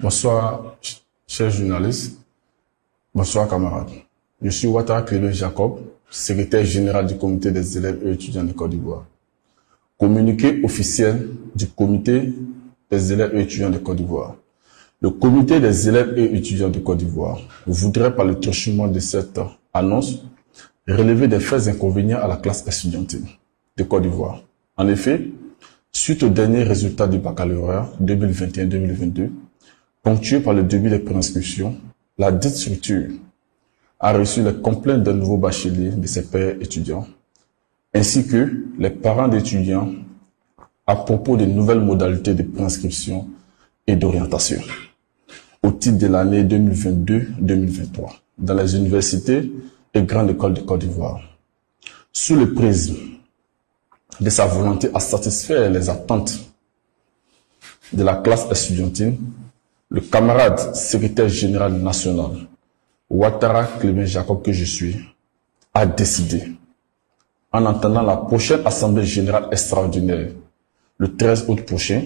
Bonsoir, chers journalistes. Bonsoir, camarades. Je suis Ouattara Clément Jacob, secrétaire général du comité des élèves et étudiants de Côte d'Ivoire. Communiqué officiel du comité des élèves et étudiants de Côte d'Ivoire. Le comité des élèves et étudiants de Côte d'Ivoire voudrait, par le truchement de cette annonce, relever des faits inconvénients à la classe estudiantine de Côte d'Ivoire. En effet, suite aux derniers résultats du baccalauréat 2021-2022, ponctué par le début des préinscriptions, la dite structure a reçu les complaintes de nouveaux bacheliers de ses pairs étudiants, ainsi que les parents d'étudiants à propos des nouvelles modalités de préinscription et d'orientation au titre de l'année 2022-2023 dans les universités et grandes écoles de Côte d'Ivoire. Sous le prisme de sa volonté à satisfaire les attentes de la classe estudiantine, le camarade secrétaire général national, Ouattara Clément Jacob que je suis, a décidé, en entendant la prochaine Assemblée générale extraordinaire, le 13 août prochain,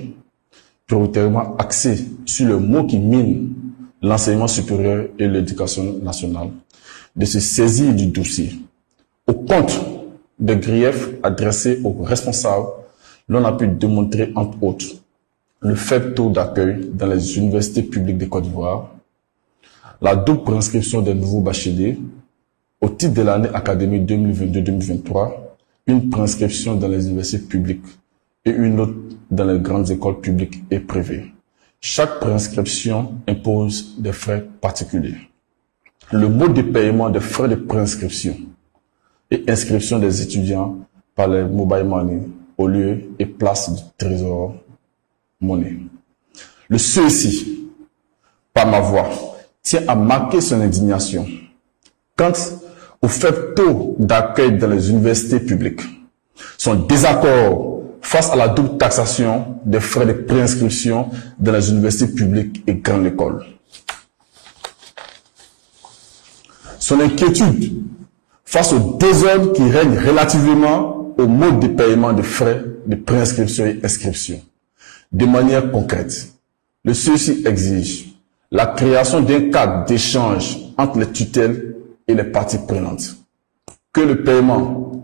prioritairement axée sur le mot qui mine l'enseignement supérieur et l'éducation nationale, de se saisir du dossier, au compte des griefs adressés aux responsables. L'on a pu démontrer, entre autres, le faible taux d'accueil dans les universités publiques de Côte d'Ivoire, la double préinscription des nouveaux bacheliers au titre de l'année académique 2022-2023, une préinscription dans les universités publiques et une autre dans les grandes écoles publiques et privées. Chaque préinscription impose des frais particuliers. Le mode de paiement des frais de préinscription et inscription des étudiants par les mobile money au lieu et place du trésor monnaie. Le ceci, par ma voix, tient à marquer son indignation quant au faible taux d'accueil dans les universités publiques, son désaccord face à la double taxation des frais de préinscription dans les universités publiques et grandes écoles, son inquiétude face au désordre qui règne relativement au mode de paiement des frais de préinscription et inscription. De manière concrète, le ceci exige la création d'un cadre d'échange entre les tutelles et les parties prenantes, que le paiement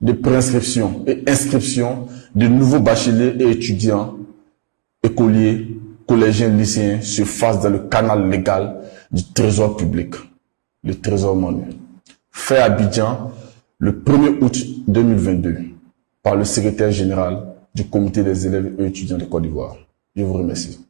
de préinscription et inscription de nouveaux bacheliers et étudiants, écoliers, collégiens, lycéens se fasse dans le canal légal du trésor public, le trésor monnaie, fait à Abidjan le 1er août 2022 par le secrétaire général du comité des élèves et étudiants de Côte d'Ivoire. Je vous remercie.